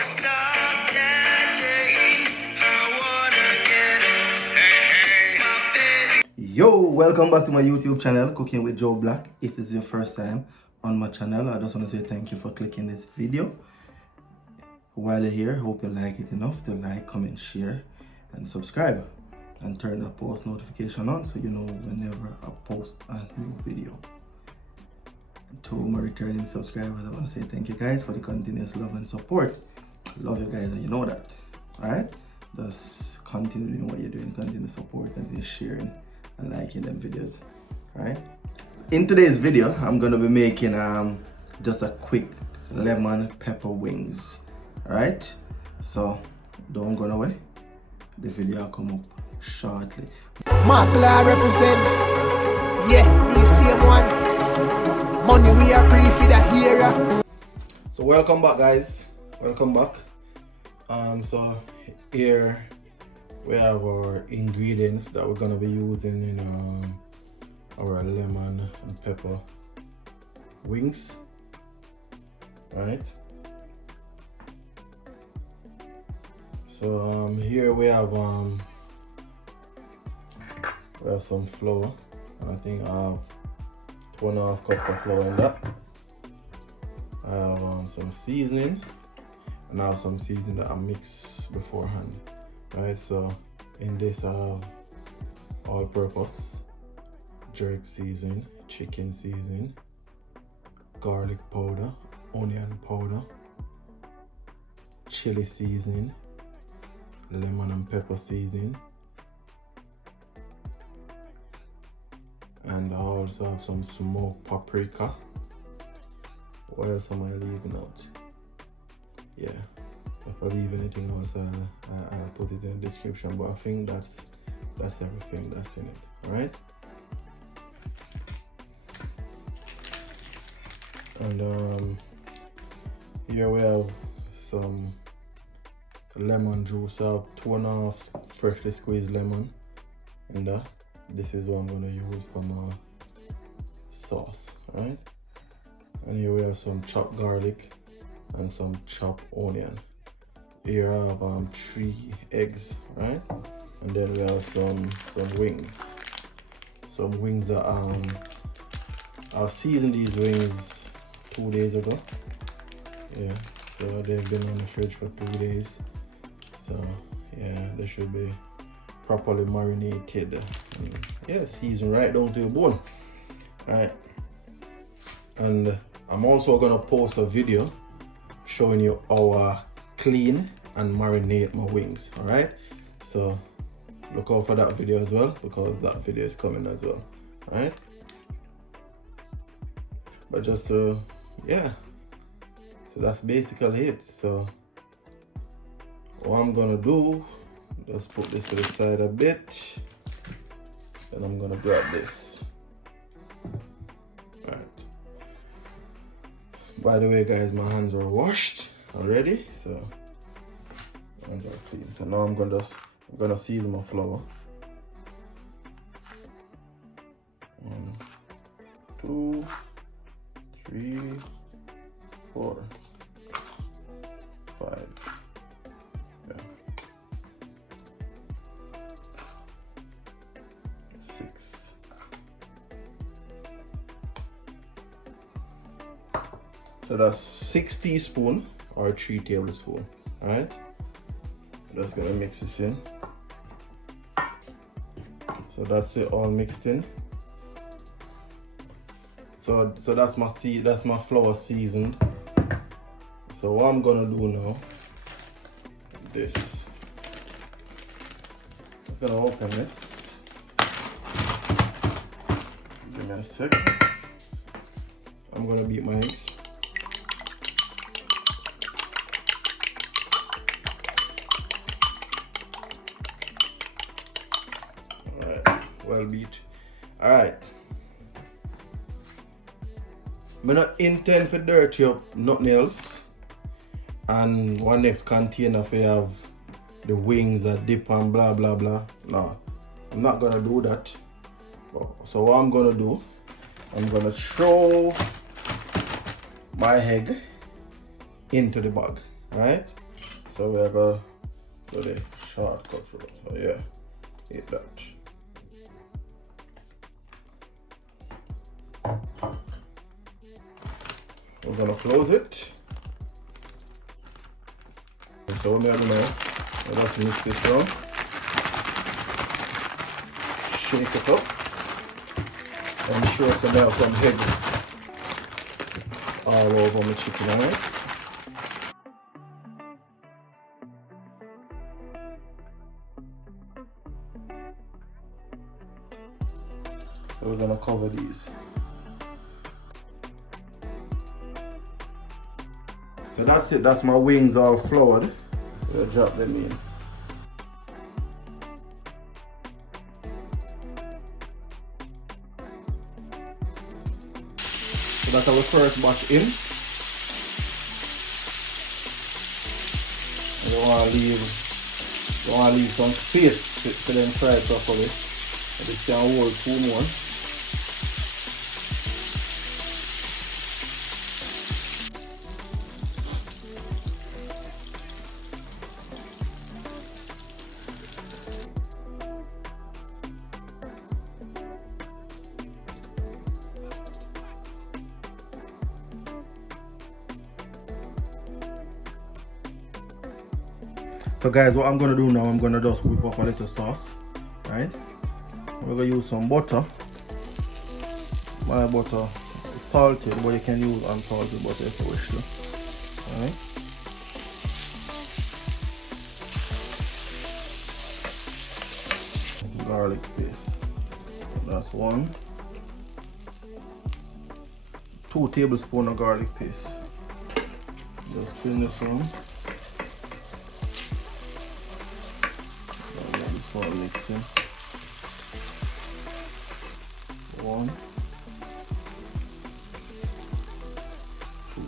Stop chatting. I wanna get on. Hey, my baby. Yo, welcome back to my YouTube channel, Cooking with JoeBlack. If this is your first time on my channel, I just want to say thank you for clicking this video. While you're here, hope you like it enough to like, comment, share, and subscribe. And turn the post notification on so you know whenever I post a new video. To my returning subscribers, I want to say thank you guys for the continuous love and support. Love you guys and you know that. Alright? Just continue doing what you're doing, continue supporting and sharing and liking them videos. Alright? In today's video, I'm gonna be making just a quick lemon pepper wings. Alright? So don't go away. The video will come up shortly. Mapla represent, yeah, the same one. Money we are free for the hero. So welcome back, guys. Welcome back. So here we have our ingredients that we're gonna be using in our lemon and pepper wings. Right. So here we have some flour. I think I have 2.5 cups of flour in that. I have some seasoning, and I have some seasoning that I mix beforehand. Right, so in this I have all-purpose jerk seasoning, chicken seasoning, garlic powder, onion powder, chili seasoning, lemon and pepper seasoning, and I also have some smoked paprika. What else am I leaving out? Yeah, if I leave anything else, I'll put it in the description. But I think that's everything that's in it. All right. And here we have some lemon juice. I have 2.5 freshly squeezed lemon in that. This is what I'm gonna use for my sauce, right? And here we have some chopped garlic and some chopped onion. Here I have 3 eggs, right? And then we have some wings. Some wings that I've seasoned these wings 2 days ago. Yeah, so they've been on the fridge for 2 days. So yeah, they should be properly marinated and, yeah, seasoned right down to your bone. Alright, and I'm also gonna post a video showing you how I clean and marinate my wings. Alright, so look out for that video as well, because that video is coming as well. Alright, but just yeah, so that's basically it. So what I'm gonna do, just put this to the side a bit, and I'm gonna grab this. Right. By the way, guys, my hands are washed already, so hands are clean. So now I'm gonna season my flour. 1, 2, 3, 4, 5. Yeah. 6. So that's 6 teaspoons or 3 tablespoons. Alright, just gonna mix this in. So that's it, all mixed in. So that's my flour seasoned. So what I'm gonna do now, this, I'm gonna open this. Give me a sec. I'm gonna beat my eggs. Alright, well beat. Alright. I not intend for dirty up nothing else. And one next container for have the wings that dip and blah blah blah. No, I'm not gonna do that. So what I'm gonna do, I'm gonna throw my egg into the bag, right? So we are going to the shortcut route. So yeah, hit that. We're gonna close it. So what we are doing now, we just mix this down. Shake it up. And sure so I have some egg all over my chicken, alright? So we're gonna cover these. So that's it, that's my wings all floured. We'll drop them in. So that's our first batch in. I don't want to leave some space to them fry properly. This can hold 2 more. So guys, what I'm gonna do now, I'm gonna just whip up a little sauce, right? We're gonna use some butter. My butter is salted, but you can use unsalted butter if you wish to. Alright. Garlic paste. That's 1. 2 tablespoons of garlic paste. Just spin this one. Mixing. 1, 2.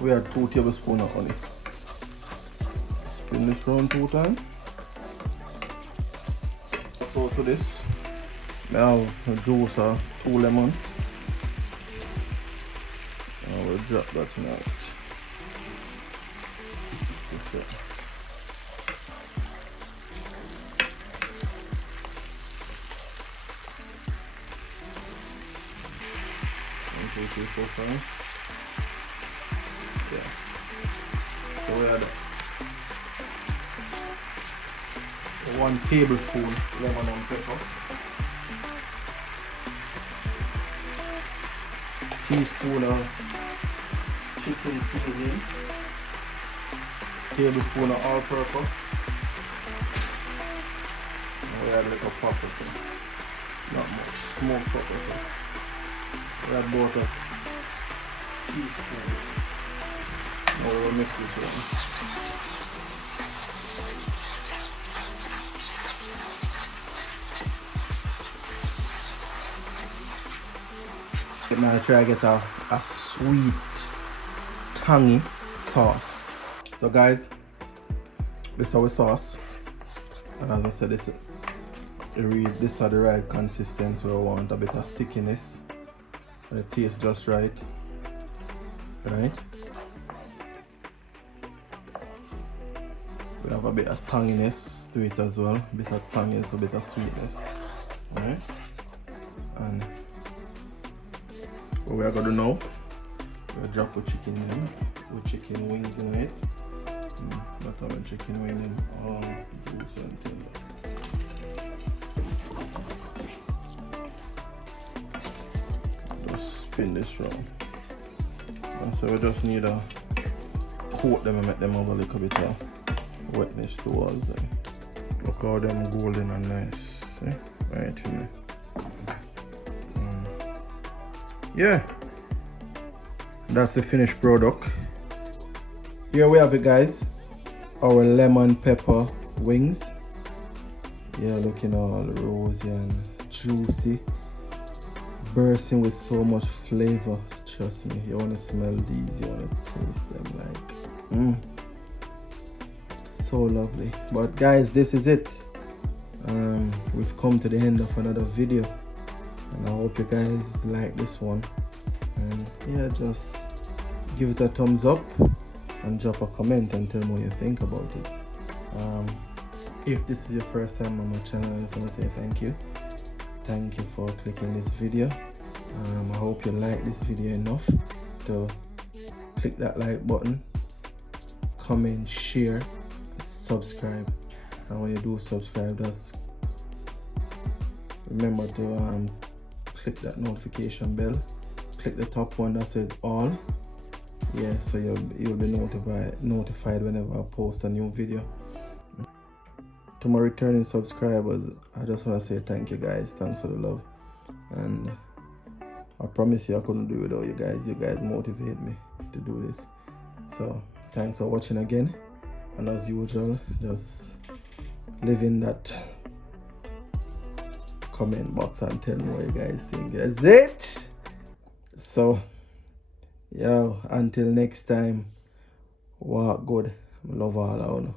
We had 2 tablespoons of honey. Spin this round 2 times. So to this, now a juice of 2 lemons. And we'll drop that in out. That's it. 1, 2, 3, 4, 5. Yeah. So we had 1 tablespoon lemon and pepper. Teaspoon of chicken seasoning. Tablespoon of all-purpose. And we add a little paprika. Not much. Smoked paprika. We add about a teaspoon. Now we'll mix this one. Now try to get a sweet, tangy sauce. So guys, this is our sauce, and as I said, this is the right consistency we want. A bit of stickiness, and it tastes just right. Right? We have a bit of tanginess to it as well. A bit of tanginess, a bit of sweetness. Alright? And what we are going to do now, we'll drop the chicken in, with chicken wings in it. But our chicken wing in all juice and tender. Just spin this round. And so we just need to coat them and make them have a little bit of wetness towards them. Look how them golden and nice. See? Right in there. Yeah, that's the finished product. Here we have it, guys, our lemon pepper wings. Yeah, looking all rosy and juicy, bursting with so much flavor. Trust me, you want to smell these, you want to taste them, like so lovely. But guys, this is it. We've come to the end of another video. And I hope you guys like this one. And yeah, just give it a thumbs up and drop a comment and tell me what you think about it. If this is your first time on my channel, I just want to say thank you for clicking this video. I hope you like this video enough to click that like button, comment, share, subscribe. And when you do subscribe, just remember to click that notification bell. Click the top one that says all. Yeah, so you'll be notified whenever I post a new video. To my returning subscribers, I just want to say thank you guys. Thanks for the love. And I promise you I couldn't do it without you guys. You guys motivate me to do this. So thanks for watching again. And as usual, just live in that comment box and tell me what you guys think. That's it. So yo, until next time, walk good. I love all of you.